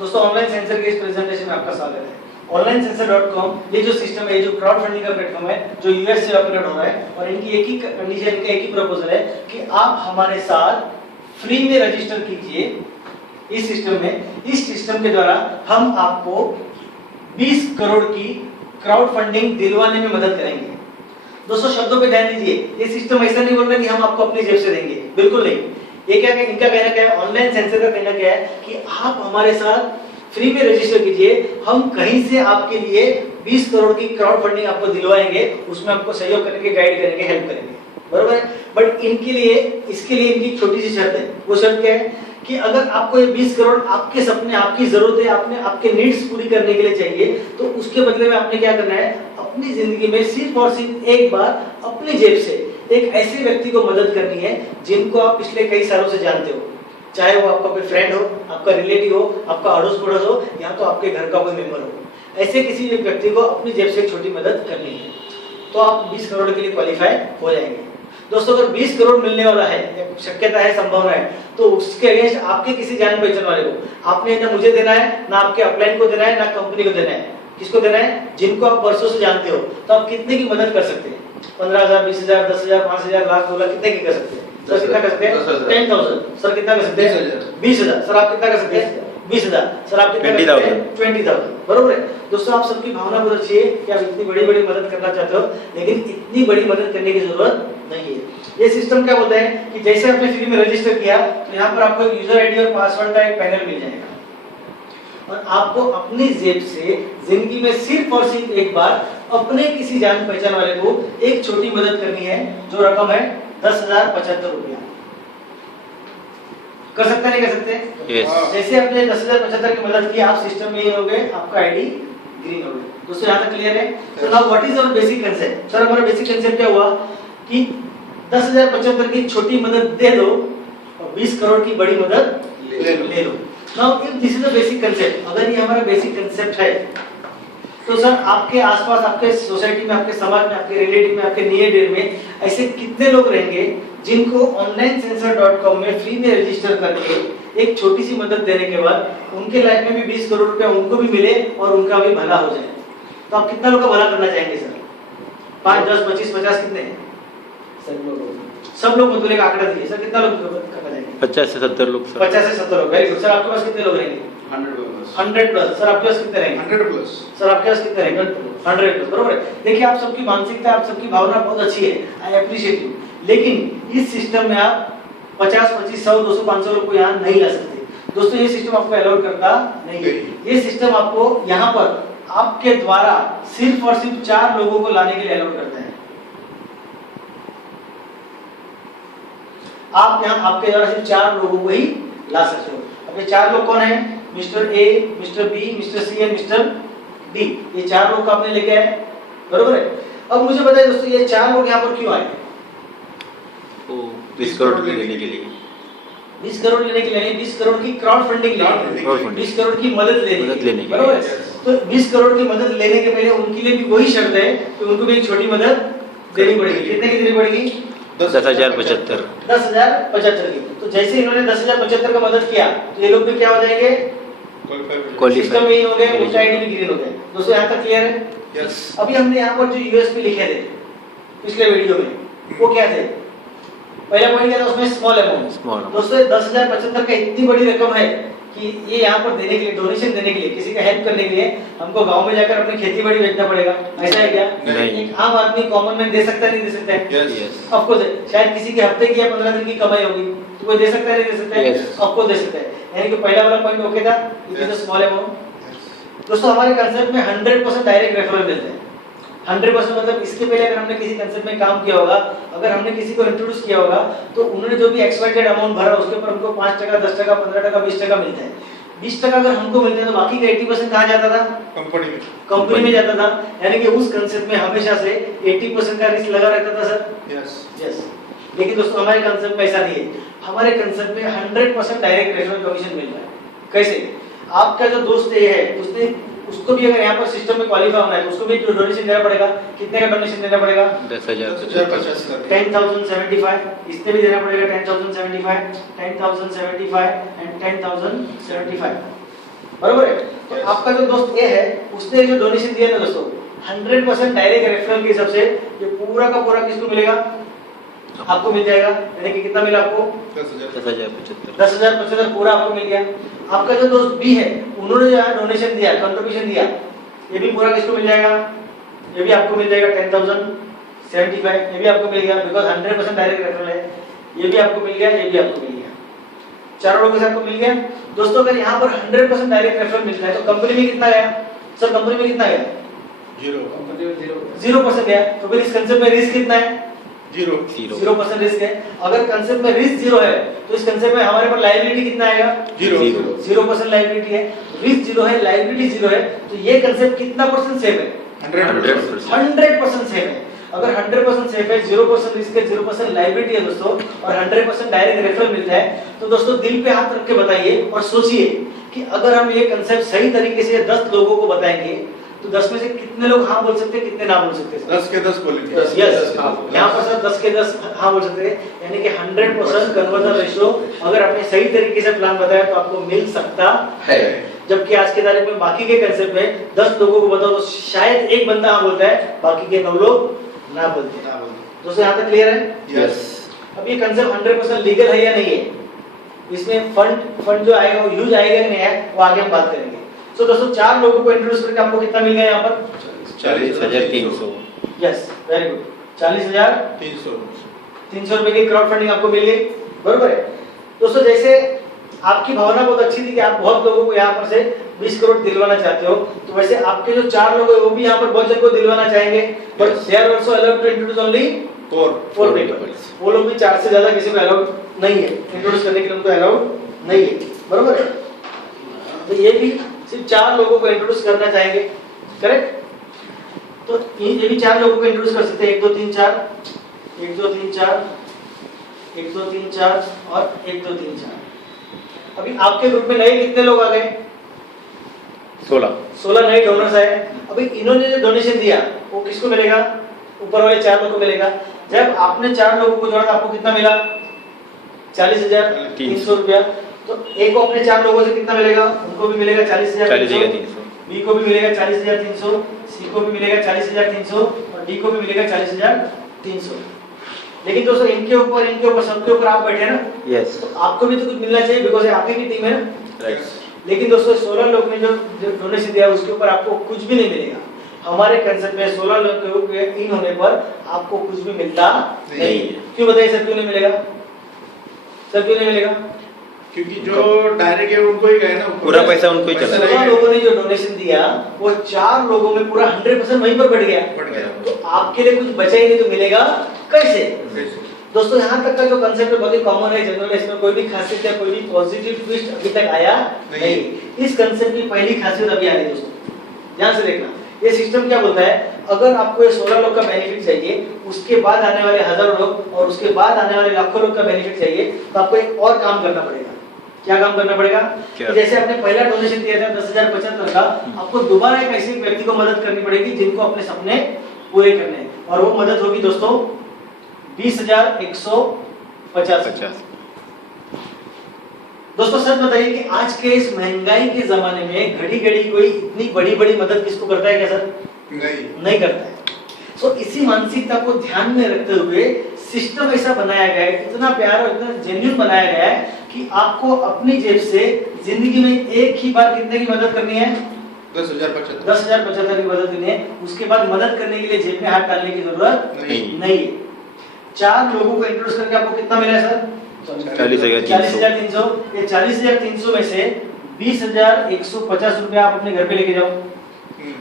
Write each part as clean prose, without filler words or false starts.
दोस्तों online sensor के इस प्रेजेंटेशन में आपका स्वागत है। onlinesensor.com ये जो सिस्टम है, जो क्राउड फंडिंग का प्लेटफॉर्म है, जो यूएस से ऑपरेट हो रहा है, और इनकी एक ही कंडीशन, इनका एक ही प्रपोजल है कि आप हमारे साथ फ्री में रजिस्टर कीजिए इस सिस्टम में। इस सिस्टम के द्वारा हम आपको 20 करोड़ की क्राउड फंडिंग दिलवाने में मदद करेंगे। दोस्तों शब्दों पे ध्यान दीजिए, ये सिस्टम ऐसा नहीं बोल रहा कि हम आपको अपनी जेब से देंगे, बिल्कुल नहीं। ये क्या है, इनका कहना क्या है, ऑनलाइन सेंसर का कहना क्या है कि आप हमारे साथ फ्री में रजिस्टर कीजिए, हम कहीं से आपके लिए 20 करोड़ की क्राउड फंडिंग आपको दिलवाएंगे, उसमें आपको सहयोग करेंगे, गाइड करेंगे, हेल्प करेंगे, बरोबर है। बट इनके लिए, इसके लिए इनकी छोटी सी शर्त है। वो शर्त क्या है कि अगर आपको ये 20 करोड़ आपके सपने, आपकी जरूरत है, आपके नीड्स पूरी करने के लिए चाहिए, तो उसके बदले में आपने क्या करना है, अपनी जिंदगी में सिर्फ और सिर्फ एक बार अपनी जेब से एक ऐसे व्यक्ति को मदद करनी है जिनको आप पिछले कई सालों से जानते हो, चाहे वो आपका कोई फ्रेंड हो, आपका रिलेटिव हो, आपका अड़ोस पड़ोस हो, या तो आपके घर का कोई मेंबर हो। ऐसे किसी व्यक्ति को अपनी जेब से छोटी मदद करनी है, तो आप 20 करोड़ के लिए क्वालिफाई हो जाएंगे। दोस्तों अगर 20 करोड़ मिलने वाला है, शक्यता है, संभावना है, तो उसके अगेंस्ट आपके किसी जान पहचान वाले को आपने ना मुझे देना है, ना आपके अपलाइन को देना है, ना कंपनी को देना है। किसको देना है? जिनको आप वर्षों से जानते हो। तो आप कितने की मदद कर सकते हैं? 15,000, 20,000, 10,000, 5,000, लाख, 2 लाख, कितने की कर सकते हैं? सर कितना कर सकते हैं? 10,000। सर कितना कर सकते हैं? 20,000। सर आप कितना कर सकते हैं? 20,000। सर आप कितना कर सकते हैं? 20,000। बरोबर है। दोस्तों आप सबकी भावना बहुत अच्छी है कि आप इतनी बड़ी बड़ी मदद करना चाहते हो, लेकिन इतनी बड़ी मदद करने की जरूरत नहीं है। ये सिस्टम क्या बोलता है कि जैसे आपने फ्री में रजिस्टर किया, तो यहाँ पर आपको एक यूजर आईडी और पासवर्ड का एक पैनल मिल जाएगा, और आपको अपनी जेब से जिंदगी में सिर्फ और सिर्फ एक बार अपने किसी जान पहचान वाले को एक छोटी मदद करनी है, जो रकम है 10,075 रुपया। कर सकते नहीं कर सकते? yes. जैसे आपने 10,075 की मदद की, आप सिस्टम में ही हो गए, आपका आईडी ग्रीन हो गया। दोस्तों यहाँ तक क्लियर है? So now what is our basic concept? Sir हमारा बेसिक कांसेप्ट क्या हुआ कि 10,075 की छोटी मदद दे दो और 20 करोड़ की बड़ी मदद ले लो। Now if this is a basic concept, अगर ये हमारा बेसिक कंसेप्ट है, तो सर आपके आसपास, आपके सोसाइटी में, आपके समाज में, आपके रिलेटिव में, आपके नियर डियर में ऐसे कितने लोग रहेंगे जिनको onlinesensor.com में फ्री में रजिस्टर करके एक छोटी सी मदद देने के बाद उनके लाइफ में भी 20 करोड़ रुपया उनको भी मिले और उनका भी भला हो जाए? तो आप कितना लोग का भला करना चाहेंगे सर? 5, 10, 25, 50, कितने? सब लोग मतलब एक आंकड़ा दिए सर, कितना लोग करना चाहेंगे? 50 से 70 लोग सर। 50 से 70 लोग। Very good. सर आपके पास कितने लोग रहेंगे? 100 प्लस। सर आपके पास कितने रहेंगे? 100 प्लस। सर आपके पास कितने रहेंगे? 100 प्लस। बरोबर है। देखिए आप सबकी मानसिकता, आप सबकी भावना बहुत अच्छी है, आई अप्रिशिएट यू, लेकिन इस सिस्टम में आप 50, 25, 100, 200, 500 लोग को यहाँ नहीं ला सकते। दोस्तों ये सिस्टम आपको अलाउ करता नहीं है। ये सिस्टम आपको यहाँ पर आपके द्वारा सिर्फ और सिर्फ 4 लोगों को लाने के लिए अलाउ करता है। आप यहाँ आपके द्वारा सिर्फ 4 लोगों को ही ला सकते हो। अब ये 4 लोग कौन हैं? Mister A, mister B, mister C and mister D. ये 4 लोग को आपने लेके आए, बरोबर है। अब मुझे बताइए दोस्तों, ये 4 लोग यहाँ पर क्यों आए? 20 करोड़ लेने के लिए। 20 करोड़ लेने के लिए नहीं, 20 करोड़ की क्राउड फंडिंग लेने, 20 करोड़ की मदद लेने के लिए, बरोबर है। तो 20 करोड़ की मदद लेने के पहले उनके लिए भी वही शर्त है कि उनको भी एक छोटी मदद देनी पड़ेगी। कितने की देनी पड़ेगी? 10,075। 10,075 की। तो जैसे इन्होंने 10,075 का मदद किया, तो ये लोग भी क्या हो जाएंगे? सिस्टम में ही हो गए, उनका आईडी भी ग्रीन हो गया। दोस्तों यहाँ तक क्लियर है? यस। अभी हमने यहाँ पर जो यूएसपी लिखे थे पिछले वीडियो में, वो क्या थे? पहला पॉइंट क्या था उसमें? Small amount. दोस्तों 10,075 का इतनी बड़ी रकम है कि ये यहाँ पर देने के लिए, डोनेशन देने के लिए, किसी का हेल्प करने के लिए हमको गांव में जाकर अपनी खेती बाड़ी बेचना पड़ेगा। ऐसा है क्या? एक आम आदमी, कॉमन मैन दे सकता है, नहीं दे सकता है? यस। Of course. शायद किसी के हफ्ते की या 15 दिन की कमाई होगी, तो कोई दे सकता है, नहीं दे सकता है? ऑफ कोर्स दे सकता है। यानी कि पहला वाला पॉइंट ओके था, it is a small amount. दोस्तों हमारे कांसेप्ट में 100% डायरेक्ट रेफरल मिलते हैं। 100% मतलब इसके पहले अगर हमने किसी कंसेप्ट में काम किया होगा, अगर हमने किसी को इंट्रोड्यूस किया होगा, तो उन्होंने जो भी एक्सपेक्टेड अमाउंट भरा उसके ऊपर हमको 5%, 10%, 15%, 20% मिलता है। 20% अगर हमको मिलता है तो बाकी का 80% कहाँ जाता था? कंपनी में जाता था। यानी कि उस कंसेप्ट में हमेशा से 80% का रिस्क लगा रहता था सर। यस। लेकिन दोस्तों हमारे कंसेप्ट में ऐसा नहीं है। हमारे कंसेप्ट में 100% डायरेक्ट रेफरल कमीशन मिल रहा है। कैसे? आपका जो दोस्त ये है, उसने उसको भी अगर यहाँ पर सिस्टम में क्वालिफाई होना है तो उसको भी डोनेशन देना पड़ेगा। कितने का डोनेशन देना पड़ेगा? 10,075। 10,075। इससे भी देना पड़ेगा 10,075, 10,075 एंड 10,075। बरोबर है? तो Yes. आपका जो दोस्त ए है उसने जो डोनेशन दिया ना दोस्तों 100% डायरेक्ट रेफरल के हिसाब से ये पूरा का पूरा किसको मिलेगा? आपको मिल जाएगा। यानी कि कितना मिला आपको? 10,075 10,075 पूरा आपको मिल गया। आपका जो दोस्त बी है उन्होंने जो है डोनेशन दिया, कंट्रीब्यूशन दिया, ये भी पूरा किसको मिल जाएगा? ये भी आपको मिल जाएगा 10,075, ये भी आपको मिल गया बिकॉज 100% डायरेक्ट रेफरल है। ये भी आपको मिल गया, ये भी आपको मिल गया, चारों लोगों से आपको मिल गया। दोस्तों अगर यहाँ पर 100% डायरेक्ट रेफरल मिलता है तो कंपनी में कितना गया? सर कंपनी में कितना गया? 0% गया। तो फिर इस कंसेप्ट में रिस्क कितना है? 0% रिस्क है। अगर कंसेप्ट में रिस्क 0 है तो इस कंसेप्ट में हमारे पास लायबिलिटी कितना आएगा? 0% लायबिलिटी है। रिस्क 0 है, लायबिलिटी 0 है, तो ये कंसेप्ट कितना परसेंट सेफ है? 100% सेफ है। अगर 100% सेफ है, 0% रिस्क है, 0% लायबिलिटी है दोस्तों, और 100% डायरेक्ट रेफरल मिलता है, तो दोस्तों दिल पे हाथ रख के बताइए और सोचिए कि अगर हम ये कंसेप्ट सही तरीके से 10 लोगों को बताएंगे तो 10 में से कितने लोग हाँ बोल सकते हैं, कितने ना बोल सकते हैं? 10 के 10 बोलेंगे। यस, यहाँ पर सर 10 के 10 हाँ बोल सकते हैं। यानी कि 100% कन्वर्जन रेशियो अगर आपने सही तरीके से प्लान बताया तो आपको मिल सकता है। जबकि आज के तारीख में बाकी के कंसेप्ट में 10 लोगों को बताओ तो शायद एक बंदा हाँ बोलता है, बाकी के 9 लोग ना बोलते हैं। दोस्तों यहाँ तक क्लियर है? यस। अब ये कंसेप्ट 100% लीगल है या नहीं है, इसमें फंड जो आएगा वो यूज आएगा कि नहीं आएगा, वो आगे हम बात करेंगे। सो दोस्तों 4 लोगों को इंट्रोड्यूस करके आपको कितना मिल गया यहाँ पर? 40,300 यस, वेरी गुड। 40,300 300 रुपए की क्राउड फंडिंग आपको मिल गई, बरोबर है? दोस्तों जैसे आपकी भावना बहुत अच्छी थी कि आप बहुत लोगों को यहाँ पर से 20 करोड़ दिलवाना चाहते हो, तो वैसे आपके जो 4 लोग हैं वो भी यहाँ पर बहुत जन को दिलवाना चाहेंगे, but they are also allowed to introduce only 4 people. वो लोग भी 4 से ज्यादा किसी को अलाउड नहीं है, इंट्रोड्यूस करने के लिए उनको अलाउड नहीं है, बरोबर है? तो ये भी सिर्फ 4 लोगों को इंट्रोड्यूस करना चाहेंगे, करेक्ट? तो ये भी 4 लोगों को इंट्रोड्यूस कर सकते हैं, 1 2 3 4, 1 2 3 4, 1 2 3 4 और 1 2 3 4। अभी आपके ग्रुप में नए कितने लोग आ गए? 16 नए डोनर्स आए। अभी इन्होंने जो डोनेशन दिया वो किसको मिलेगा? ऊपर वाले 4 लोगों को मिलेगा। जब आपने 4 लोगों को जोड़ा तो आपको कितना मिला? 40,300 रुपया। तो एक को अपने 4 लोगों से कितना मिलेगा? उनको भी मिलेगा 40,300, बी को भी मिलेगा 40,300, सी को भी मिलेगा 40,300 और डी को भी मिलेगा 40,300। लेकिन दोस्तों इनके ऊपर सबके ऊपर आप बैठे ना, यस, तो आपको भी तो कुछ मिलना चाहिए बिकॉज़ ये आपकी टीम है ना। राइट। लेकिन दोस्तों 16 लोग ने जो डोनेशन दिया उसके ऊपर आपको कुछ भी नहीं मिलेगा। हमारे कंसेप्ट में 16 लोगों के इन होने पर आपको कुछ भी मिलता नहीं है। क्यों बताइए सर, क्यों नहीं मिलेगा? सर क्यों नहीं मिलेगा? क्योंकि जो डायरेक्ट है उनको ही गए ना, पूरा पैसा उनको ही चला। 16 लोगों ने जो डोनेशन दिया वो 4 लोगों में पूरा 100% वहीं पर बढ़ गया, बढ़ गया। तो आपके लिए कुछ बचा ही नहीं, तो मिलेगा कैसे? दोस्तों यहाँ तक का जो कंसेप्ट है बहुत ही कॉमन है, जनरल है, इसमें कोई भी खासियत या कोई भी पॉजिटिव ट्विस्ट अभी तक आया नहीं। इस कंसेप्ट की पहली खासियत अभी आ रही है दोस्तों, ध्यान से देखना। ये सिस्टम क्या बोलता है, अगर आपको ये 16 लोग का बेनिफिट चाहिए, उसके बाद आने वाले हजारों लोग और उसके बाद आने वाले लाखों लोग का बेनिफिट चाहिए, तो आपको एक और काम करना पड़ेगा। क्या काम करना पड़ेगा? कि जैसे आपने पहला डोनेशन दिया था 10,075 का, आपको दोबारा एक ऐसे व्यक्ति को मदद करनी पड़ेगी जिनको अपने सपने पूरे करने हैं, और वो मदद होगी दोस्तों 20,150। दोस्तों सच बताइए कि आज के इस महंगाई के जमाने में घड़ी घड़ी कोई इतनी बड़ी बड़ी मदद किसको करता है क्या सर? नहीं करता है। सो इसी मानसिकता को ध्यान में रखते हुए सिस्टम ऐसा बनाया गया है, इतना प्यारा और इतना जेन्युइन बनाया गया है कि आपको अपनी जेब से जिंदगी में एक ही बार कितने की मदद करनी है? 10,075 की मदद करनी है। उसके बाद मदद करने के लिए जेब में हाथ डालने की जरूरत नहीं है। 4 लोगों को इंट्रोड्यूस करके आपको कितना मिला है सर? 40,300। ये 40,300 में से 20,150 रुपया आप अपने घर पे लेके जाओ।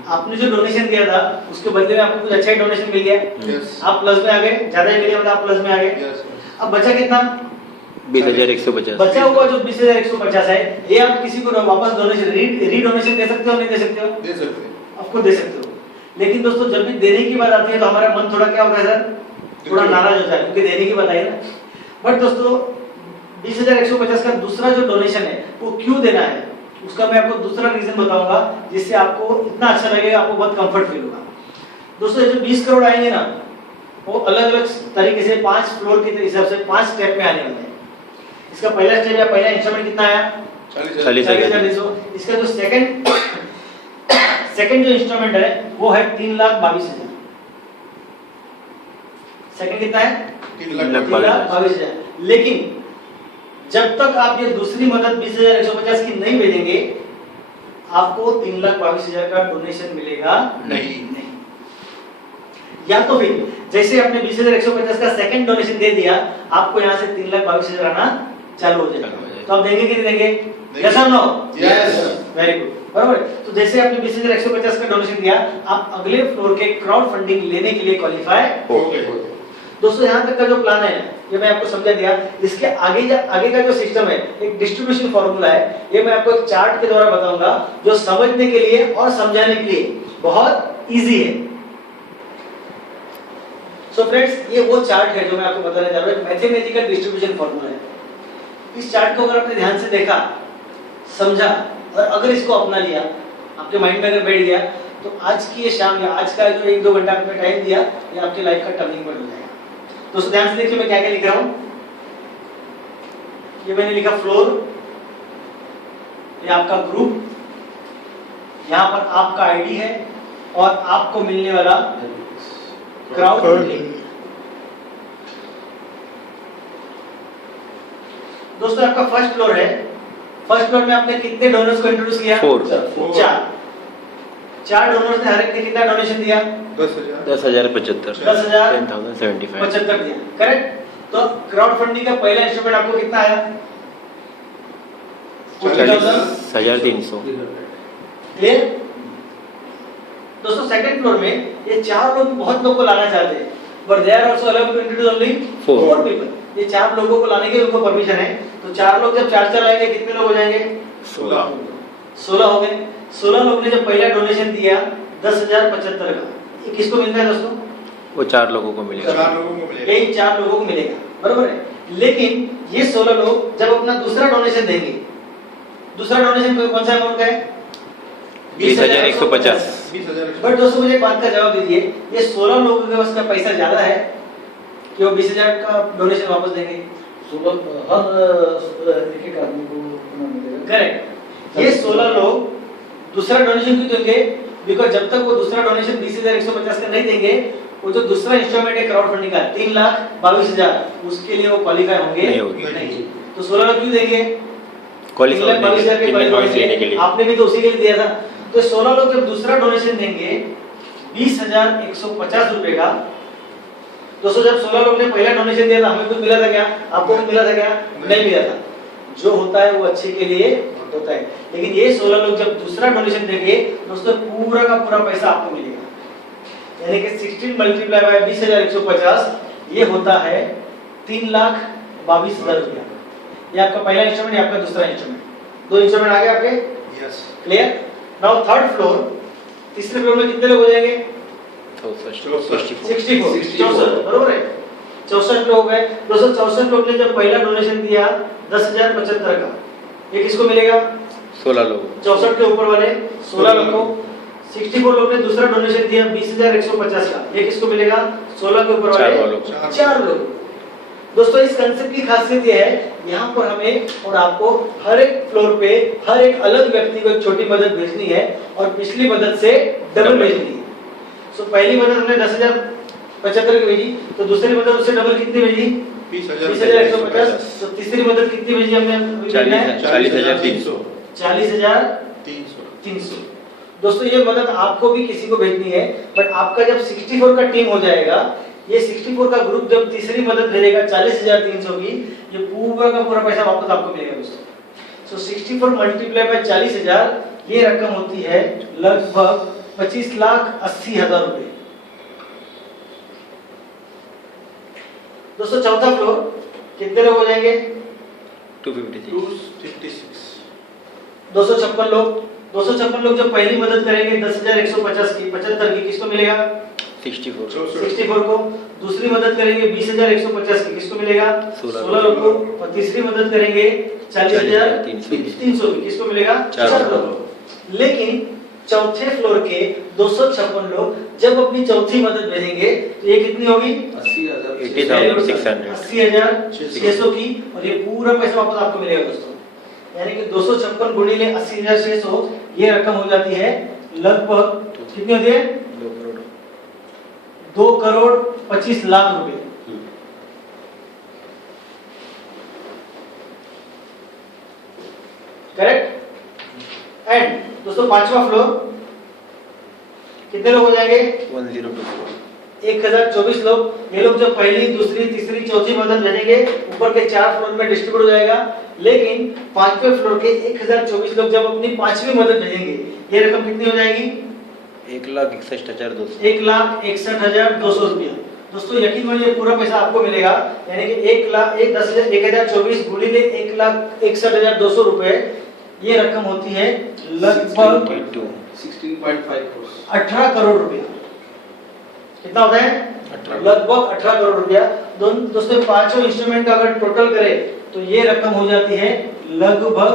आपने जो डोनेशन दिया था उसके बदले में आपको कुछ अच्छा ही डोनेशन मिल गया, आप प्लस में आ गए, ज्यादा ही मिल गया, आप प्लस में आ गए। अब बचा कितना? 20,150। बचा हुआ जो 20,150 है, ये आप किसी को वापस डोनेशन रीडोनेशन दे सकते हो, नहीं दे सकते हो? दे सकते हैं, आपको दे सकते हो। लेकिन दोस्तों जब भी देने की बात आती है तो हमारा मन थोड़ा क्या होता है सर? थोड़ा नाराज होता है, क्योंकि देने की बात आई ना। बट दोस्तों 20,150 का दूसरा जो डोनेशन है वो क्यों देना है, उसका मैं आपको दूसरा रीजन बताऊंगा जिससे आपको इतना अच्छा लगेगा, आपको बहुत कंफर्ट फील होगा। दोस्तों ये जो 20 करोड़ आएंगे ना, वो अलग अलग तरीके से 5 फ्लोर के हिसाब से 5 स्टेप में आने वाले हैं। इसका पहला स्टेप या पहला इंस्टॉलमेंट कितना आया? 40,300। इसका जो सेकंड जो इंस्टॉलमेंट है वो है 3,22,000। सेकंड कितना है? 3,22,000। लेकिन जब तक आप ये दूसरी मदद 20,150 की नहीं भेजेंगे आपको 3,22,000 का डोनेशन मिलेगा नहीं। या तो फिर जैसे आपने 20,150 का सेकंड डोनेशन दे दिया आपको यहाँ से 3,22,000 आना चालू हो जाएगा। तो आप देंगे कि नहीं देंगे? यस और नो? यस। वेरी गुड, बराबर। तो जैसे आपने 20,150 का डोनेशन दिया आप अगले फ्लोर के क्राउड फंडिंग लेने के लिए क्वालिफाई ओके। दोस्तों यहाँ तक का जो प्लान है ये मैं आपको समझा दिया। इसके आगे का जो सिस्टम है एक डिस्ट्रीब्यूशन फॉर्मूला है, ये मैं आपको एक चार्ट के द्वारा बताऊंगा जो समझने के लिए और समझाने के लिए बहुत इजी है। सो फ्रेंड्स, ये वो चार्ट है जो मैं आपको बताने जा रहा हूँ, मैथमेटिकल डिस्ट्रीब्यूशन फॉर्मूला है। इस चार्ट को अगर आपने ध्यान से देखा, समझा और अगर इसको अपना लिया, आपके माइंड में अगर बैठ गया, तो आज की ये शाम या आज का जो 1-2 घंटा आपने टाइम दिया ये आपके लाइफ का टर्निंग पॉइंट हो जाएगा। दोस्तों ध्यान से देखिए मैं क्या क्या लिख रहा हूँ। ये मैंने लिखा फ्लोर, ये आपका ग्रुप, यहाँ पर आपका आईडी है और आपको मिलने वाला क्राउड फंडिंग। दोस्तों आपका फर्स्ट फ्लोर है। फर्स्ट फ्लोर में आपने कितने डोनर्स को इंट्रोड्यूस किया? 4। 4 डोनर्स ने हर एक ने कितना डोनेशन दिया? 10,075 10,075 दिया, करेक्ट। तो क्राउड फंडिंग का पहला इंस्ट्रूमेंट आपको कितना आया? 40,300। क्लियर? दोस्तों सेकंड फ्लोर में ये 4 लोग बहुत लोग को लाना चाहते हैं, but they are also allowed to introduce only 4 people. ये 4 लोगों को लाने के उनको परमिशन है। तो 4 लोग जब 4 लाएंगे कितने लोग हो जाएंगे? 16 हो गए। 16 लोग ने जब पहला डोनेशन दिया 10,075 का, ये किसको मिलता है दोस्तों? वो 4 लोगों को मिलेगा। 4 लोगों को मिलेगा। यही 4 लोगों को मिलेगा, बरोबर है। लेकिन ये 16 लोग जब अपना दूसरा डोनेशन देंगे, दूसरा डोनेशन कौन सा अमाउंट का है? 20,150। 20,000। बट दोस्तों मुझे एक बात का जवाब दीजिए, ये 16 लोगों के पास का पैसा ज्यादा है कि वो 20,000 का डोनेशन वापस देंगे? एक आदमी को मिलेगा। करेक्ट। ये 16 लोग दूसरा डोनेशन क्यों देंगे? बिकॉज जब तक वो दूसरा डोनेशन 20,150 का नहीं देंगे, वो जो दूसरा इंस्ट्रूमेंट है क्राउड फंडिंग का 3,22,000, उसके लिए वो क्वालिफाई होंगे नहीं। तो 16 लोग क्यों देंगे? क्वालिफाई लेने के लिए। आपने भी तो उसी के लिए दिया था। तो 16 लोग जब दूसरा डोनेशन देंगे 20,150 रुपए का, दोस्तों जब 16 लोग ने पहला डोनेशन दिया था हमें कुछ मिला था क्या? आपको कुछ मिला था क्या? नहीं मिला था। जो होता है वो अच्छे के लिए होता है। लेकिन ये 16 लोग जब दूसरा डोनेशन देंगे दोस्तों पूरा का पूरा पैसा आपको मिलेगा। यानी कि 16 मल्टीप्लाई बाय 20,150 ये होता है 3,22,000 रुपया। ये आपका पहला इंस्ट्रूमेंट, ये आपका दूसरा इंस्ट्रूमेंट। 2 इंस्ट्रूमेंट आ गए आपके? Yes. Clear? Now third floor, तीसरे फ्लोर में कितने लोग हो जाएंगे? 64। बरोबर है। 64 लोग हो गए। दोस्तों 64 लोग ने जब पहला डोनेशन दिया 10,075 का, ये किसको मिलेगा? 16 लोग। 64 के ऊपर वाले 16 लोग को। 64 लोग ने दूसरा डोनेशन दिया 20,150 का, ये किसको मिलेगा? 16 के ऊपर वाले 4 लोग। दोस्तों इस कंसेप्ट की खासियत ये है, यहाँ पर हमें और आपको हर एक फ्लोर पे हर एक अलग व्यक्ति को एक छोटी मदद भेजनी है और पिछली मदद से डबल भेजनी है। सो पहली मदद हमने 10,075 की भेजी, तो दूसरी मदद उससे डबल कितनी भेजी? 20,150। तो तीसरी मदद कितनी भेजी हमने? 40,300। 40,300। दोस्तों ये मदद आपको भी किसी को भेजनी है, बट आपका जब 64 का टीम हो जाएगा, ये 64 का ग्रुप जब तीसरी मदद भेजेगा 40,300 की, ये पूरा का पूरा पैसा वापस आपको मिलेगा दोस्तों। सो 64 मल्टीप्लाई बाय 40,000, ये रकम होती है लगभग 25,80,000 रुपए। दोस्तों चौथा फ्लोर कितने लोग हो जाएंगे? 256। 256 लोग। 256 लोग जब पहली मदद करेंगे 10,150 की, 75 की, किसको मिलेगा? 64 को। दूसरी मदद करेंगे 20,150 की, किसको मिलेगा? 16 लोग को। और तीसरी मदद करेंगे 40,300 की, किसको मिलेगा? 4 लोग। लेकिन चौथे फ्लोर के 256 लोग जब अपनी चौथी मदद भेजेंगे तो ये कितनी होगी? 80,600 80,600 की, और ये पूरा पैसा वापस आपको मिलेगा दोस्तों। यानी कि 256 गुणिले 80,600 ये रकम हो जाती है लगभग कितनी होती है 2,25,00,000 रुपए। करेक्ट। एंड दोस्तों पांचवा फ्लोर कितने लोग हो जाएंगे 1024 1024 लोग। ये लोग जब पहली दूसरी तीसरी चौथी मदद भेजेंगे ऊपर के 4 फ्लोर में डिस्ट्रीब्यूट हो जाएगा, लेकिन पांचवें फ्लोर के 1024 लोग जब अपनी पांचवी मदद भेजेंगे ये रकम कितनी हो जाएगी 1,61,200 1,61,200 रुपया। दोस्तों यकीन मानिए पूरा पैसा आपको मिलेगा, यानी कि 1,10,24 गुणिले 1,61,200 रुपए ये रकम होती है लगभग 16.5 crores 18 करोड़ रुपया। कितना होता है 18 लगभग 18 करोड़ रुपया। दोस्तों पांचों इंस्ट्रूमेंट का अगर टोटल करें तो ये रकम हो जाती है लगभग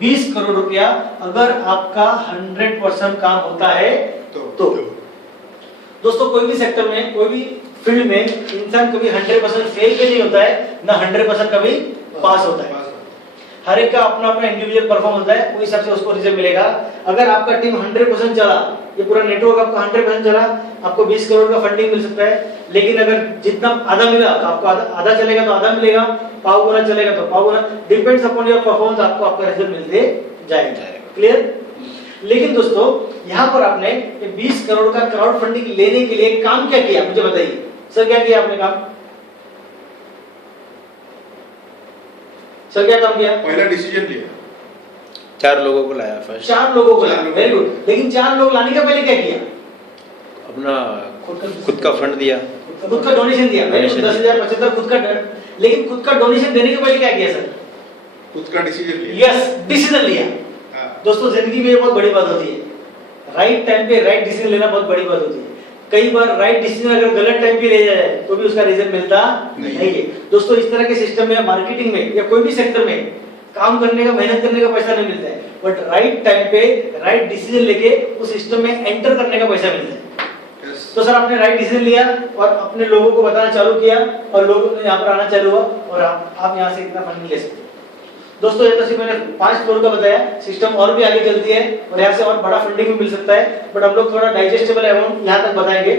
20 करोड़ रुपया, अगर आपका 100% काम होता है तो। दोस्तों कोई भी सेक्टर में कोई भी फील्ड में इंसान कभी 100% फेल भी नहीं होता है ना 100% कभी पास होता है। हर एक का अपना अपना इंडिविजुअल परफॉर्म होता है, उस हिसाब से उसको रिजल्ट मिलेगा। अगर आपका टीम 100% चला, ये पूरा नेटवर्क आपका 100% चला, आपको 20 करोड़ का फंडिंग मिल सकता है। लेकिन अगर जितना आधा मिला तो आपको आधा चलेगा तो आधा मिलेगा, पाव गुना चलेगा तो पाव गुना, डिपेंड्स अपॉन योर परफॉर्मेंस, आपको आपका रिजल्ट मिलते जाएगा। क्लियर। लेकिन दोस्तों यहाँ पर आपने 20 करोड़ का क्राउड फंडिंग लेने के लिए काम क्या किया मुझे बताइए सर, क्या किया आपने काम? सर क्या काम किया? पहला डिसीजन लिया, 4 लोगों को लाया फर्स्ट, 4 लोगों को लाया, वेरी गुड। लेकिन 4 लोग लाने का पहले क्या किया? अपना खुद का फंड दिया, खुद का डोनेशन दिया, वेरी गुड। 10,075 खुद का, लेकिन खुद का डोनेशन देने के पहले क्या किया सर? खुद का डिसीजन लिया। यस, डिसीजन लिया। दोस्तों जिंदगी में ये बहुत बड़ी बात होती है, राइट टाइम पे राइट डिसीजन लेना बहुत बड़ी बात होती है। कई बार राइट डिसीजन अगर गलत टाइम पे ले जाए तो भी उसका रिजल्ट मिलता नहीं है। दोस्तों इस तरह के सिस्टम में, मार्केटिंग में या कोई भी सेक्टर में काम करने का, मेहनत करने का पैसा नहीं मिलता है, बट राइट टाइम पे राइट डिसीजन लेके उस सिस्टम में एंटर करने का पैसा मिलता है। तो सर आपने राइट डिसीजन लिया और अपने लोगों को बताना चालू किया और लोगों ने यहाँ पर आना चालू हुआ और आप यहाँ से इतना फंड ले सकते हैं। दोस्तों ये तो सिर्फ मैंने 5 फ्लोर का बताया, सिस्टम और भी आगे चलती है और यहाँ से और बड़ा फंडिंग भी मिल सकता है, बट हम लोग थोड़ा डाइजेस्टेबल अमाउंट यहाँ तक बताएंगे।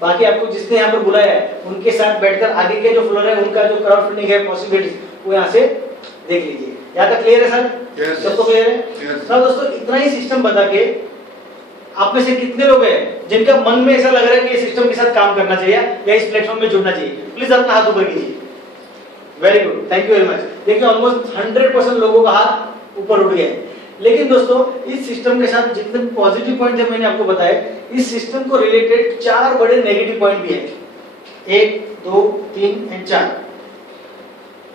बाकी आपको जिसने यहाँ पर बुलाया है उनके साथ बैठकर आगे के जो फ्लोर है उनका जो क्राउड फंडिंग है पॉसिबिलिटीज वो यहाँ से देख लीजिए। यहाँ तक क्लियर है सर? सबको क्लियर है? सर दोस्तों इतना ही सिस्टम बता के आप में से कितने लोग हैं जिनका मन में ऐसा लग रहा है कि इस सिस्टम के साथ काम करना चाहिए या इस प्लेटफॉर्म में जुड़ना चाहिए? प्लीज अपना हाथ ऊपर कीजिए। Very good, thank you very much. देखिए ऑलमोस्ट 100% लोगों का हाथ ऊपर उठ गया है। लेकिन दोस्तों इस सिस्टम के साथ जितने पॉजिटिव पॉइंट है मैंने आपको बताए, इस सिस्टम को रिलेटेड 4 बड़े नेगेटिव पॉइंट भी है। 1, 2, 3 एंड 4।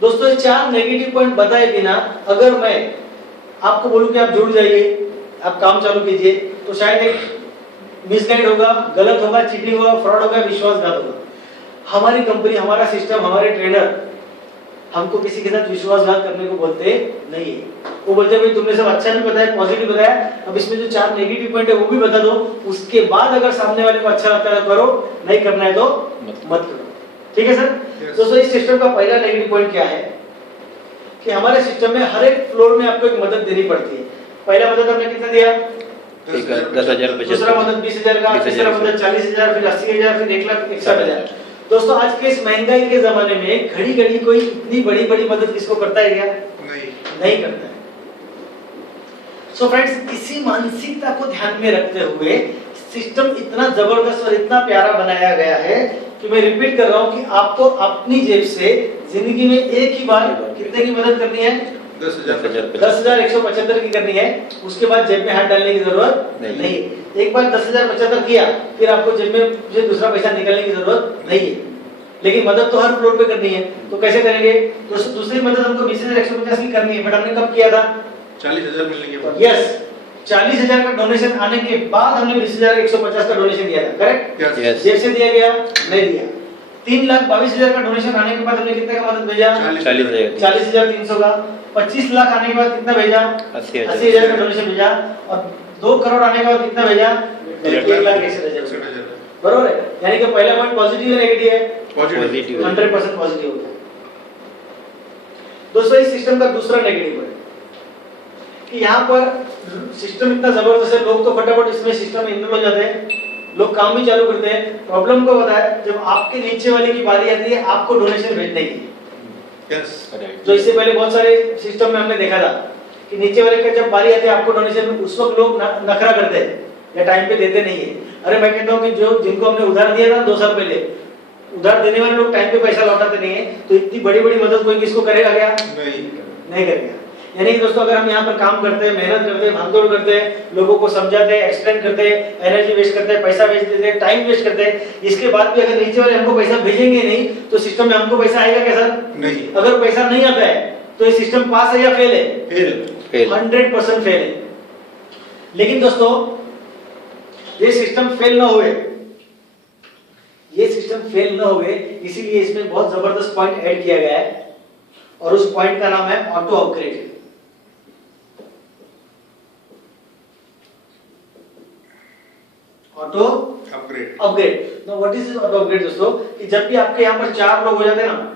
दोस्तों 4 नेगेटिव पॉइंट बताए बिना अगर मैं आपको बोलूं कि आप जुड़ जाइए, आप काम चालू कीजिए, तो शायद एक मिसगाइड होगा, गलत होगा, चीटिंग होगा, फ्रॉड होगा, विश्वासघात होगा। हमारी कंपनी, हमारा सिस्टम, हमारे ट्रेनर हमको किसी के साथ विश्वासघात करने को बोलते नहीं है। वो बोलते हैं भाई तुमने सब अच्छा भी बताया, पॉजिटिव बताया, अब इसमें जो 4 नेगेटिव पॉइंट है वो भी बता दो, उसके बाद अगर सामने वाले को अच्छा लगता है तो करो, नहीं करना है तो मत करो। ठीक है सर? दोस्तों इस सिस्टम का पहला नेगेटिव पॉइंट क्या है कि हमारे सिस्टम में हर एक फ्लोर में आपको एक मदद देनी पड़ती है। पहला मदद हमने कितना दिया? 10,000, दूसरा मदद 20,000 का, तीसरा मदद 40,000, फिर 80,000, फिर 1,61,000। दोस्तों आज के इस महंगाई के जमाने में घड़ी घड़ी कोई इतनी बड़ी बड़ी मदद किसको करता है क्या? नहीं करता है। सो फ्रेंड्स इसी मानसिकता को ध्यान में रखते हुए सिस्टम इतना जबरदस्त और इतना प्यारा बनाया गया है कि मैं रिपीट कर रहा हूं कि आपको अपनी जेब से जिंदगी में एक ही बार कितने की मदद करनी है? 10,175 की करनी है। उसके बाद जेब में हाथ डालने की जरूरत नहीं। एक बार 10,075 किया फिर आपको जेब में से दूसरा पैसा निकालने की जरूरत नहीं है। लेकिन मदद तो हर फ्लोर पे करनी है, तो कैसे करेंगे? तो दूसरी मदद हमको 20,150 की करनी है, बट हमने कब किया था? 40,000 मिलने के बाद। यस, 40,000 का डोनेशन आने के बाद हमने 20,150 का डोनेशन दिया था, करेक्ट? Yes. जेब से दिया गया? नहीं दिया। 3,22,000 का डोनेशन आने के बाद हमने कितने का मदद भेजा? 40,300 का। 25 लाख आने के बाद कितना भेजा? 80,000 का डोनेशन भेजा। और 2 करोड़ आने के बाद कितना भेजा? 1,61,000। बरोबर है? यानी कि पहला पॉइंट पॉजिटिव है नेगेटिव है? पॉजिटिव, 100% पॉजिटिव होता है। दोस्तों इस सिस्टम का दूसरा नेगेटिव है, कि यहाँ पर सिस्टम इतना जबरदस्त है, लोग तो फटाफट इसमें सिस्टम में इनरोल हो जाते हैं, लोग काम भी चालू करते हैं। प्रॉब्लम को बताया, जब आपके नीचे वाले की बारी आती है आपको डोनेशन भेजने की, यस जो इससे पहले बहुत सारे सिस्टम में हमने देखा था कि नीचे वाले का जब बारी आती है आपको डोनेशन, उस वक्त लोग नखरा करते हैं या टाइम पे देते नहीं है। अरे मैं कहता हूँ कि जो जिनको हमने उधार दिया था 2 साल पहले, उधार देने वाले लोग टाइम पे पैसा लौटाते नहीं है, तो इतनी बड़ी बड़ी मदद कोई किसको करेगा क्या? नहीं करेगा। यानी कि दोस्तों अगर हम यहाँ पर काम करते हैं, मेहनत करते हैं, भागदौड़ करते हैं, लोगों को समझाते हैं, एक्सप्लेन करते हैं, एनर्जी वेस्ट करते हैं, पैसा वेस्ट देते हैं, टाइम वेस्ट करते हैं, इसके बाद भी अगर नीचे वाले हमको पैसा भेजेंगे नहीं तो सिस्टम में हमको पैसा आएगा क्या सर? नहीं। अगर पैसा नहीं आता है तो ये सिस्टम पास है या फेल है? फेल 100% फेल है। लेकिन दोस्तों ये सिस्टम फेल ना हुए, ये सिस्टम फेल ना हुए, इसीलिए इसमें बहुत जबरदस्त पॉइंट ऐड किया गया है और उस पॉइंट का नाम है auto upgrade. Auto upgrade. Now what is auto upgrade दोस्तों? कि जब भी आपके यहाँ पर 4 लोग हो जाते हैं ना,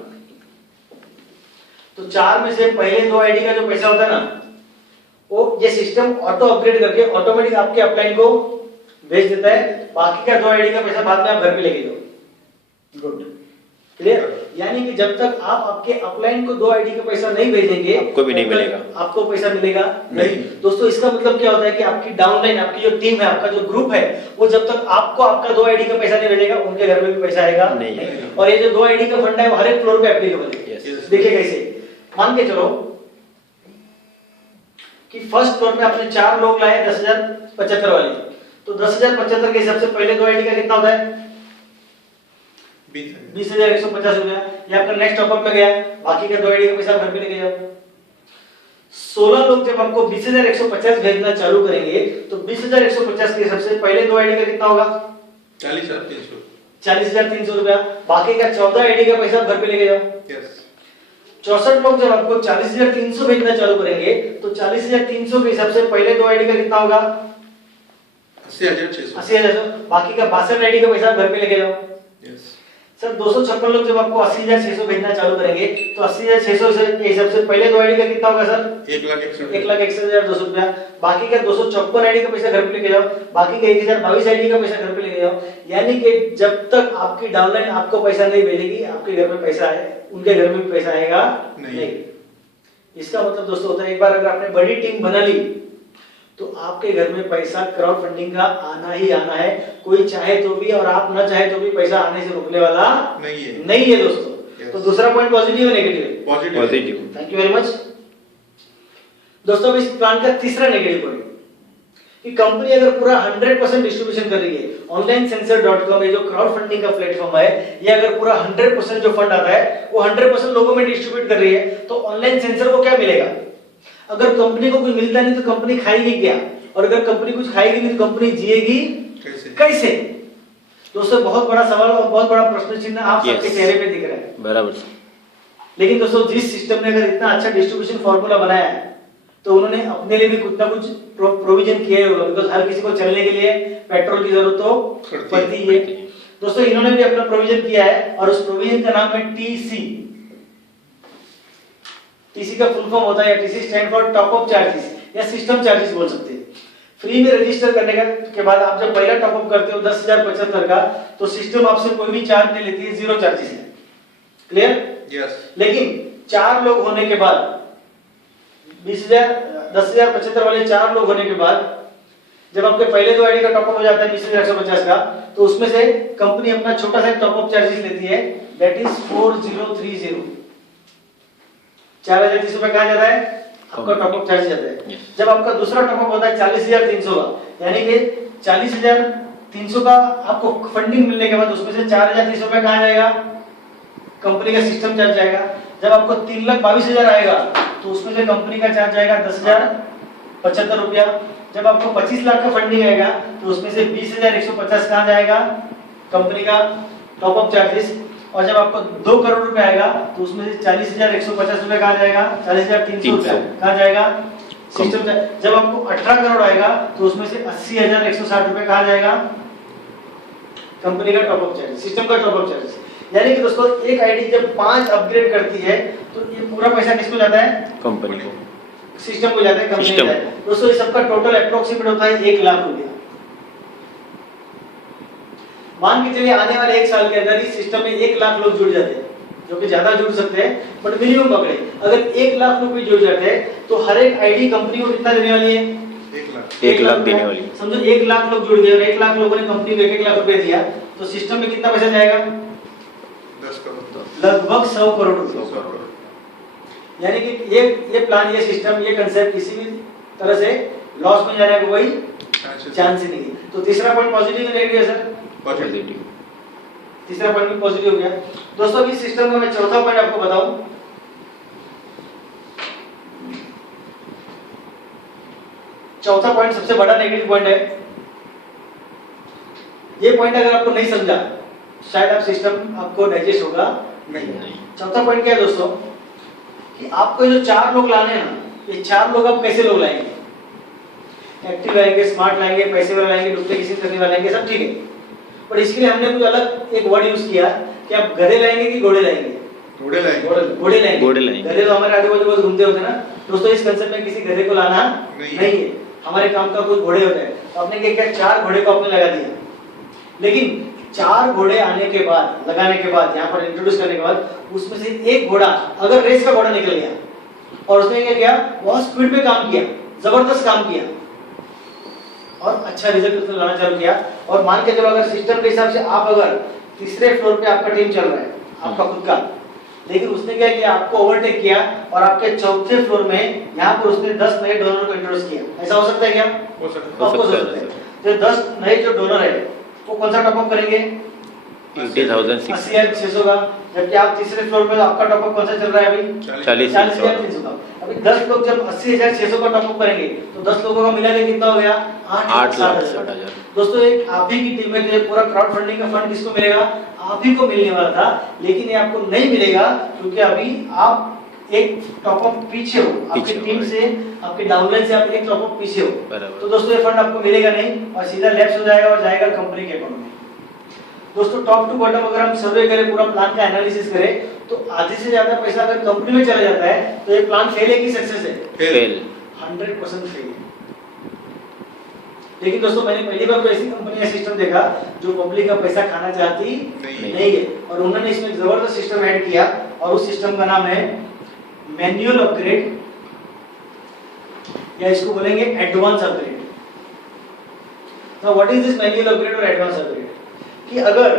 तो 4 में से पहले 2 आईडी का जो पैसा होता है ना, वो ये सिस्टम ऑटो अपग्रेड करके ऑटोमेटिक आपके अपलाइन को भेज देता है। बाकी का 2 आईडी का पैसा बाद में आप घर पे लेके जाओ। Good, clear? यानी कि जब तक आप आपके अपलाइन को 2 आईडी का पैसा नहीं भेजेंगे, आपको भी नहीं मिलेगा। आपको पैसा मिलेगा नहीं। दोस्तों इसका मतलब क्या होता है कि आपकी डाउनलाइन, आपकी जो टीम है, आपका जो ग्रुप है, वो जब तक आपको आपका 2 आईडी का पैसा नहीं भेजेगा, उनके घर में भी पैसा आएगा नहीं। और ये जो 2 आईडी का फंड है वो हर एक फ्लोर पे एप्लीकेबल है। देखिए कैसे, मान के चलो कि फर्स्ट फ्लोर पे आपने 4 लोग लाए 10,075 वाले, तो 10,075 के हिसाब से पहले 2 आईडी का कितना होता है? 20,150 रुपया। ये आपका नेक्स्ट टॉपअप पे गया, बाकी का 2 आईडी का पैसा घर पे लेके जाओ। 16 लोग जब आपको 20,150 भेजना चालू करेंगे, तो 20,150 के हिसाब से पहले 2 आईडी का कितना होगा? 40,300 रुपया। बाकी का 14 आईडी का पैसा घर पे लेके जाओ। यस 64 लोग जब आपको 40,300 भेजना चालू करेंगे, तो 40,300 के हिसाब से पहले 2 आईडी का कितना होगा? 80,600। बाकी का 62 आईडी का पैसा घर पे लेके जाओ। यस सर 256 लोग जब आपको 80,600 भेजना चालू करेंगे, तो 80,600 के हिसाब से पहले 2 आईडी का कितना होगा सर? 1,61,200 रुपया। बाकी का 254 आईडी का पैसा घर पे लेके जाओ। बाकी का 1,022 आईडी का पैसा घर पे लेके जाओ। यानी कि जब तक आपकी डाउनलाइन आपको पैसा नहीं भेजेगी, आपके घर में पैसा आए, उनके घर में भी पैसा आएगा नहीं। इसका मतलब दोस्तों होता है, एक बार अगर आपने बड़ी टीम बना ली, तो आपके घर में पैसा क्राउड फंडिंग का आना ही आना है। कोई चाहे तो भी और आप ना चाहे तो भी पैसा आने से रोकने वाला नहीं है दोस्तों। तो दूसरा पॉइंट पॉजिटिव है नेगेटिव है? Positive. Thank you very much दोस्तों। इस प्लान का तीसरा नेगेटिव पॉइंट कि कंपनी अगर पूरा 100% डिस्ट्रीब्यूशन कर रही है, onlinesensor.com ये जो क्राउड फंडिंग का प्लेटफॉर्म है, ये अगर पूरा 100% जो फंड आता है वो 100% लोगों में डिस्ट्रीब्यूट कर रही है, तो ऑनलाइन सेंसर को क्या मिलेगा? अगर कंपनी को कुछ मिलता नहीं तो कंपनी खाएगी क्या? और अगर कंपनी कुछ खाएगी नहीं तो कंपनी जिएगी कैसे? दोस्तों बहुत बड़ा सवाल और बहुत बड़ा प्रश्न चिन्ह आप सबके चेहरे पे दिख रहा है। बराबर। लेकिन दोस्तों जिस सिस्टम ने अगर इतना अच्छा डिस्ट्रीब्यूशन फॉर्मूला बनाया है, तो उन्होंने अपने लिए भी कुछ ना कुछ प्रोविजन किया होगा, बिकॉज़ हर किसी को चलने के लिए पेट्रोल की जरूरत तो पड़ती है। दोस्तों इन्होंने भी अपना प्रोविजन किया है और उस प्रोविजन का नाम है टीसी। टीसी का फुल फॉर्म होता है, TC stand for top up charges या सिस्टम चार्जेस बोल सकते हैं। फ्री में रजिस्टर करने के बाद आप जब पहला टॉप अप करते हो 10,075 का, तो सिस्टम आपसे कोई भी चार्ज नहीं लेती है, 0 चार्जेस है। क्लियर? यस। लेकिन 4 लोग होने के बाद 10,075 वाले 4 लोग होने के बाद जब आपके पहले 2 आईडी का टॉप अप हो जाता है 20,150 का, तो उसमें से कंपनी अपना छोटा सा टॉप अप चार्जेस लेती है, दैट इज 4030। 4,300 रुपए कहाँ जाता है? आपका टॉप अप चार्ज जाता है। जब आपका दूसरा टॉप अप होता है 40,300 का, यानी कि 40,300 का आपको फंडिंग मिलने के बाद उसमें से 4,300 रुपए कहाँ जाएगा? कंपनी का सिस्टम चार्ज जाएगा। जब आपको 3,22,000 आएगा तो उसमें से कंपनी का चार्ज आएगा 10,075 रुपया। जब आपको 25 लाख का फंडिंग आएगा तो उसमें से 20,150 कहाँ जाएगा? कंपनी का टॉप अप चार्जेस। और जब आपको 2 करोड़ रुपए आएगा तो उसमें से 40,150 रुपए कहाँ जाएगा? 40,300 रुपया कहाँ जाएगा? System charge. जब आपको 18 करोड़ आएगा तो उसमें से 80,160 रुपए कहाँ जाएगा? कंपनी का टॉप अप चार्ज, सिस्टम का टॉप अप चार्ज। यानी कि दोस्तों एक आईडी जब 5 अपग्रेड करती है तो ये पूरा पैसा किसको जाता है? कंपनी को। सिस्टम को जाता है, कंपनी System। जाता है। दोस्तों ये सबका टोटल अप्रोक्सीमेट होता है 1 लाख रुपया। मान के चलिए आने वाले 1 साल के अंदर इस सिस्टम में 1 लाख लोग जुड़ जाते हैं, जो कि ज्यादा जुड़ सकते हैं, बट मिनिमम पकड़े अगर 1 लाख लोग भी जुड़ जाते हैं तो हर एक आईडी कंपनी को कितना देने वाली है? 1 लाख। 1 लाख देने वाली। समझो 1 लाख लोग जुड़ गए और 1 लाख लोगों ने कंपनी को 1 लाख रुपए दिया, तो सिस्टम में कितना पैसा जाएगा? 10 करोड़। लगभग 100 करोड़ रुपए। 100 करोड़। यानी कि ये प्लान, ये सिस्टम, ये कंसेप्ट किसी भी तरह से लॉस में जाने का कोई चांस ही नहीं है। तो तीसरा पॉइंट पॉजिटिव है नेगेटिव है सर? पॉजिटिव। तीसरा पॉइंट भी पॉजिटिव हो गया। दोस्तों इस सिस्टम का मैं चौथा पॉइंट आपको बताऊं। चौथा पॉइंट सबसे बड़ा नेगेटिव पॉइंट है। ये पॉइंट अगर आपको नहीं समझा शायद आप सिस्टम आपको डाइजेस्ट होगा नहीं। चौथा पॉइंट क्या है दोस्तों, कि आपको जो 4 लोग लाने हैं ना, ये 4 लोग आप कैसे लोग लाएंगे? एक्टिव लाएंगे, स्मार्ट लाएंगे, पैसे वाले लाएंगे, डुप्लीकेशन करने वाले लाएंगे, सब ठीक है। पर इसके लिए हमने कुछ अलग एक वर्ड यूज किया कि आप गधे लाएंगे कि घोड़े लाएंगे? घोड़े लाएंगे। घोड़े लाएंगे। घोड़े लाएंगे। गधे तो हमारे आजू बाजू बहुत घूमते होते हैं ना। दोस्तों इस कंसेप्ट में किसी गधे को लाना नहीं है। हमारे काम का कुछ घोड़े होते हैं, तो आपने क्या किया, 4 घोड़े को आपने लगा दिया। लेकिन 4 घोड़े आने के बाद, लगाने के बाद, यहाँ पर इंट्रोड्यूस करने के बाद, उसमें से एक घोड़ा अगर रेस का घोड़ा निकल गया और उसने क्या किया, बहुत स्पीड में काम किया, जबरदस्त काम किया और अच्छा रिजल्ट उसने लाना चालू किया, और मान के चलो अगर सिस्टम के हिसाब से आप अगर तीसरे फ्लोर पे आपका टीम चल रहा है, आपका खुद का, लेकिन उसने क्या किया, आपको ओवरटेक किया और आपके चौथे फ्लोर में यहाँ पर उसने 10 नए डोनर को इंट्रोड्यूस किया। ऐसा हो सकता है क्या? हो सकता आपको हो सकता है। जो 10 नए जो डोनर है वो कौन सा टॉपअप करेंगे? 80,600 का। जबकि आप तीसरे फ्लोर पे आपका टॉपअप कौन सा चल रहा है अभी? 40,300 का। अभी 10 लोग जब 80,600 का टॉपअप करेंगे तो 10 लोगों का मिला के कितना हो गया? 8,60,000। दोस्तों एक आप ही की टीम में तो पूरा क्राउड फंडिंग का फंड किसको मिलेगा? आप ही को मिलने वाला था, लेकिन ये आपको नहीं मिलेगा क्योंकि अभी आप एक टॉपअप पीछे हो, आपकी टीम से, आपके डाउनलाइन से आप एक टॉपअप पीछे हो। तो दोस्तों ये फंड आपको मिलेगा नहीं और सीधा लैप्स हो जाएगा और जाएगा कंपनी के अकाउंट में। दोस्तों टॉप टू बॉटम अगर हम सर्वे करें, पूरा प्लान का एनालिसिस करें, तो आधे से ज्यादा पैसा अगर कंपनी में चला जाता है तो ये प्लान फेल है कि सक्सेस है? फेल। 100% फेल। लेकिन दोस्तों मैंने पहली बार कोई ऐसी कंपनी या सिस्टम देखा जो पब्लिक का पैसा खाना चाहती नहीं है, और उन्होंने इसमें जबरदस्त सिस्टम ऐड किया और उस सिस्टम का नाम है मैन्युअल अपग्रेड, या इसको बोलेंगे advance upgrade. Now what is this manual upgrade और एडवांस अपग्रेड? कि अगर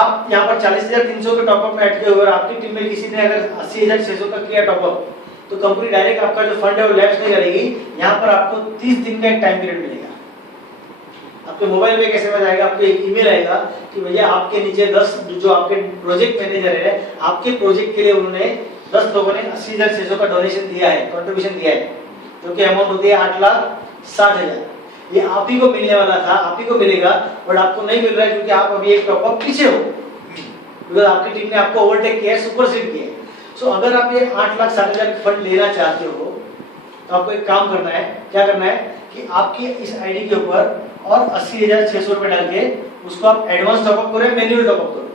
आप यहाँ पर 40,300 के टॉपअप में अटके हुए और आपकी टीम में किसी ने अगर 80,600 का किया टॉपअप, तो कंपनी डायरेक्ट आपका जो फंड है वो लैप्स नहीं करेगी। यहाँ पर आपको 30 दिन का एक टाइम पीरियड मिलेगा। आपके मोबाइल में कैसे में जाएगा, आपको एक ईमेल आएगा कि भैया आपके नीचे 10 जो आपके प्रोजेक्ट मैनेजर है, आपके प्रोजेक्ट के लिए उन्होंने 10 लोगों ने 80,600 का डोनेशन दिया है, कंट्रीब्यूशन दिया है, जो कि अमाउंट होती है 8,60,000। ये आप ही को मिलने वाला था, आप ही को मिलेगा, बट आपको नहीं मिल रहा है क्योंकि आप अभी एक टॉपअप पीछे हो, क्योंकि आपकी टीम ने आपको ओवरटेक किया है, सुपरसीड किया है। सो अगर आप ये 8,60,000 फंड लेना चाहते हो तो आपको एक काम करना है। क्या करना है कि आपकी इस आईडी के ऊपर और 80,600 रुपए डाल के उसको आप एडवांस टॉपअप करो, मैन्युअल टॉपअप करो,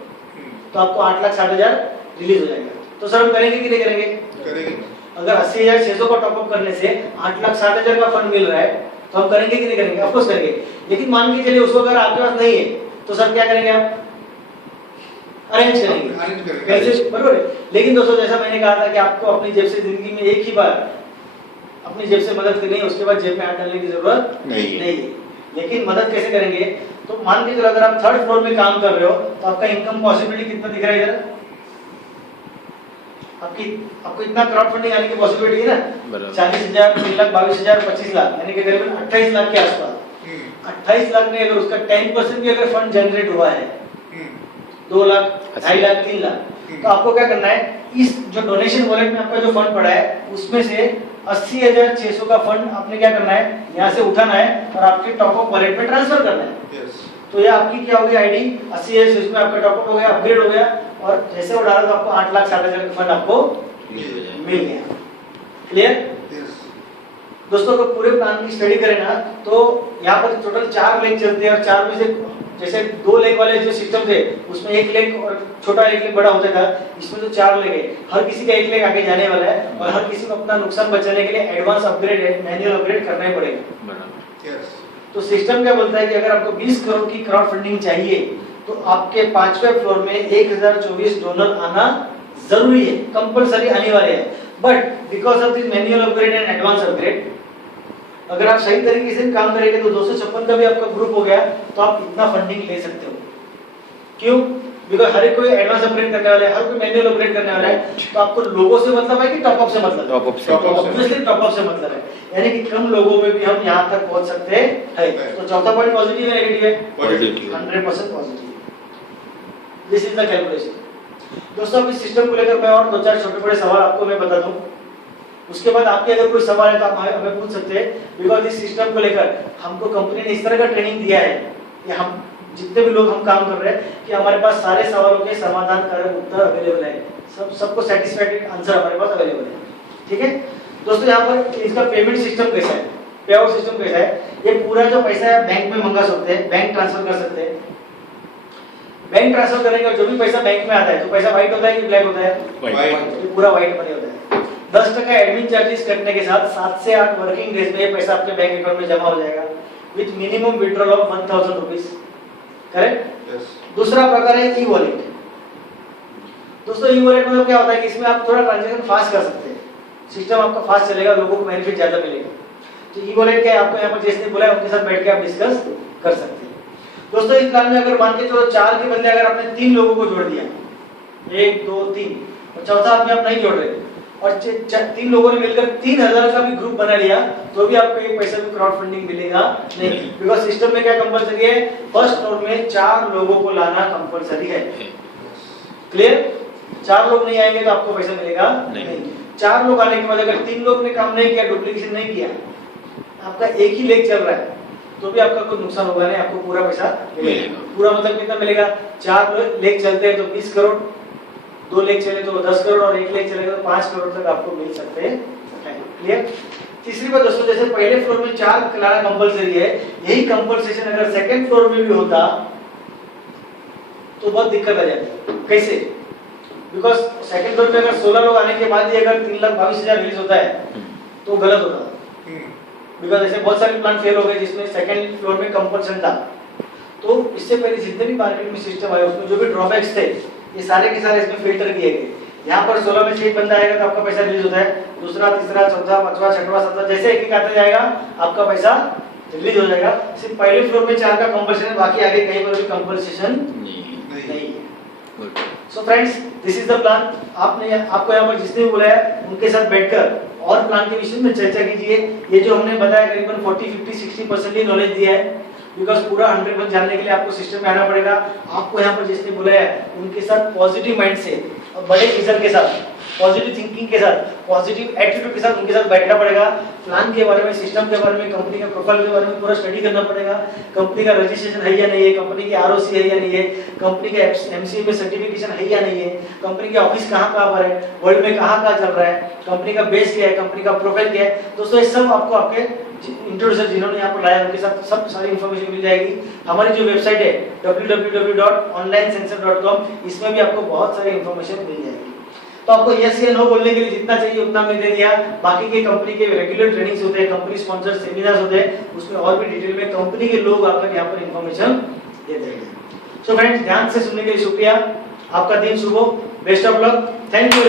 तो आपको 8,60,000 रिलीज हो जाएगा। तो सर हम करेंगे कि नहीं करेंगे? करेंगे। अगर 80,600 का टॉपअप करने से 8,60,000 का फंड मिल रहा है तो हम करेंगे कि नहीं करेंगे? ऑफ कोर्स करेंगे। लेकिन मान के चलिए उसको अगर आपके पास नहीं है तो सर क्या करेंगे आप? अरेंज करेंगे। कैसे? बरोबर है। लेकिन दोस्तों जैसा मैंने कहा था कि आपको अपनी जेब से जिंदगी में एक ही बार अपनी जेब से मदद करनी है, उसके बाद जेब में हाथ डालने की जरूरत नहीं है। लेकिन मदद कैसे करेंगे? तो मान के चलो अगर आप 3rd फ्लोर में काम कर रहे हो तो आपका इनकम पॉसिबिलिटी कितना दिख रहा है इधर? आपको इतना क्राउड फंडिंग आने की पॉसिबिलिटी है ना, 40,000, 3 लाख, 22,000, 25 लाख, यानी कि करीबन 28 लाख के आसपास। 28 लाख में अगर उसका 10% भी अगर फंड जनरेट हुआ है, 2 लाख, 2.5 लाख, 3 लाख, तो आपको क्या करना है, इस जो डोनेशन वॉलेट में आपका जो फंड पड़ा है उसमें से 80,600 का फंड आपने क्या करना है, यहाँ से उठाना है और आपके टॉपअप वॉलेट में ट्रांसफर करना है। तो ये आपकी क्या होगी आईडी, 80,600 में आपका टॉपअप हो गया, अपग्रेड हो गया, और जैसे वो डाला तो आपको 8,60,000 का फंड आपको मिल गया। क्लियर? दोस्तों अगर पूरे प्लान की स्टडी करें ना तो यहाँ पर टोटल 4 लेग चलते हैं और 4 में से जैसे 2 लेग वाले जो सिस्टम थे उसमें 1 लेग और छोटा 1 लेग बड़ा होता था, इसमें तो 4 लेग है, हर किसी का 1 लेग आगे जाने वाला है और हर किसी को अपना नुकसान बचाने के लिए एडवांस अपग्रेड मैनुअल अपग्रेड करना ही पड़ेगा। बराबर। यस तो सिस्टम क्या बोलता है कि अगर आपको 20 करोड़ की क्राउड फंडिंग चाहिए तो आपके 5वें फ्लोर में 1024 डोनर आना जरूरी है, कंपलसरी अनिवार्य है। But because of this manual upgrade and advance upgrade अगर आप सही तरीके से काम करेंगे तो 256 का भी आपका ग्रुप हो गया तो आप इतना फंडिंग ले सकते हो। क्यों? बिकॉज हर एक कोई एडवांस अपग्रेड करने वाला है, हर कोई मैनुअल अपग्रेड करने वाला है, तो आपको लोगों से मतलब है कि टॉप अप से मतलब है? टॉप अप से। ऑब्वियसली टॉप अप से मतलब है, यानी कि कम लोगों में भी हम यहाँ तक पहुँच सकते हैं। तो चौथा पॉइंट पॉजिटिव है नेगेटिव है? Positive. 100% positive. This is the calculation. दोस्तों अब इस सिस्टम को लेकर मैं और 2-4 छोटे बड़े सवाल आपको मैं बता दूं, उसके बाद आपके अगर कोई सवाल है तो आप हमें पूछ सकते हैं। बिकॉज इस सिस्टम को लेकर हमको कंपनी ने इस तरह का ट्रेनिंग दिया है कि हम जितने भी लोग हम काम कर रहे हैं कि हमारे पास सारे सवालों के समाधान कारक उत्तर अवेलेबल है, सबको सेटिस्फैक्टरी आंसर हमारे पास अवेलेबल है। ठीक है दोस्तों, यहाँ पर इसका पेमेंट सिस्टम कैसा है, पे आउट सिस्टम कैसा है? ये पूरा जो पैसा है बैंक में मंगा सकते हैं, बैंक ट्रांसफर कर सकते हैं। बैंक ट्रांसफर करेंगे और जो भी पैसा बैंक में आता है तो पैसा व्हाइट होता है कि ब्लैक होता है? White। ये पूरा व्हाइट मनी होता है। 10% एडमिन चार्जेस कटने के साथ 7 से 8 वर्किंग डेज में ये पैसा आपके बैंक अकाउंट में जमा हो जाएगा with minimum withdrawal of 1000 rupees. Correct? Yes दूसरा प्रकार है ई वॉलेट। दोस्तों ई वॉलेट मतलब क्या होता है कि इसमें आप थोड़ा ट्रांजैक्शन फास्ट कर सकते हैं, सिस्टम आपका फास्ट चलेगा, लोगों को बेनिफिट ज्यादा मिलेगा। तो ई वॉलेट क्या है, आपको यहाँ पर जिसने बोला है उनके साथ बैठ के आप डिस्कस कर सकते हैं। दोस्तों इस प्लान में अगर मान के चलो 4 के बदले अगर आपने 3 लोगों को जोड़ दिया, 1 2 3 और चौथा आदमी आप नहीं जोड़ रहे और 3 लोगों ने मिलकर 3000 का भी ग्रुप बना लिया तो भी आपको एक पैसा भी क्राउड फंडिंग मिलेगा नहीं, बिकॉज सिस्टम में क्या कंपलसरी है, फर्स्ट फ्लोर में 4 लोगों को लाना कंपलसरी है। क्लियर? 4 लोग नहीं आएंगे तो आपको पैसा मिलेगा नहीं। 4 लोग आने के बाद अगर 3 लोग ने काम नहीं किया, डुप्लीकेशन नहीं किया, आपका एक ही लेग चल रहा है तो भी आपका कोई नुकसान होगा नहीं, आपको पूरा पैसा मिलेगा। पूरा मतलब कितना मिलेगा? 4 लेग चलते हैं तो 20 करोड़, 2 लेग चले तो 10 करोड़ और 1 लेग चलेगा तो 5 करोड़ तक आपको मिल सकते हैं। क्लियर? तीसरी बात दोस्तों, जैसे पहले फ्लोर में 4 लाना कंपलसरी है, यही कंपनसेशन अगर सेकंड फ्लोर में भी होता तो बहुत दिक्कत आ जाती। कैसे? बिकॉज सेकंड फ्लोर पे अगर 16 लोग आने के बाद ही अगर 3,22,000 रिलीज होता है तो गलत होता। बिकॉज ऐसे बहुत सारे प्लान फेल हो गए जिसमें सेकंड फ्लोर में कंपल्सन था। तो इससे पहले जितने भी मार्केट में सिस्टम आए उसमें जो भी ड्रॉबैक्स थे ये सारे के सारे इसमें फिल्टर किए गए। यहाँ पर 16 में से एक बंदा आएगा तो आपका पैसा रिलीज होता है, दूसरा, तीसरा, चौथा, पांचवा, छठवां, सातवां, जैसे एक आता जाएगा आपका पैसा रिलीज हो जाएगा। सिर्फ पहले फ्लोर में 4 का कंपल्सन है, बाकी आगे कहीं पर भी कंपल्सेशन नहीं है। So friends, this is the plan. आपको यहाँ पर जिसने भी बुलाया उनके साथ बैठकर और प्लान के विषय में चर्चा कीजिए। ये जो हमने बताया करीबन 40, 50, 60% ही नॉलेज दिया है, बिकॉज पूरा 100% जानने के लिए आपको सिस्टम में आना पड़ेगा। आपको यहाँ पर जिसने बुलाया उनके साथ पॉजिटिव माइंड से और बड़े विजन के साथ, पॉजिटिव थिंकिंग के साथ, पॉजिटिव एटीट्यूड के साथ उनके साथ बैठना पड़ेगा। प्लान के बारे में, सिस्टम के बारे में, कंपनी का प्रोफाइल के बारे में पूरा स्टडी करना पड़ेगा। कंपनी का रजिस्ट्रेशन है या नहीं है, कंपनी की आरओसी है या नहीं है, कंपनी का एमसीए में सर्टिफिकेशन है या नहीं है, कंपनी के ऑफिस कहाँ पर है, वर्ल्ड में कहाँ चल रहा है, कंपनी का बेस क्या है, कंपनी का प्रोफाइल क्या है। दोस्तों ये सब आपको आपके इंट्रोड्यूसर जिन्होंने यहाँ पर लाया उनके साथ सब सारी इन्फॉर्मेशन मिल जाएगी। हमारी जो वेबसाइट है www.onlinesensor.com, इसमें भी आपको बहुत सारी इन्फॉर्मेशन मिल जाएगी। तो आपको यस या नो बोलने के लिए जितना चाहिए उतना मैंने दे दिया। बाकी के कंपनी के रेगुलर ट्रेनिंग्स होते हैं, कंपनी स्पॉन्सर्ड सेमिनार्स होते हैं, उसमें और भी डिटेल में कंपनी के लोग आकर यहाँ पर इन्फॉर्मेशन दे देंगे। सो फ्रेंड्स, ध्यान से सुनने के लिए शुक्रिया। आपका दिन शुभ हो, best of luck, thank you.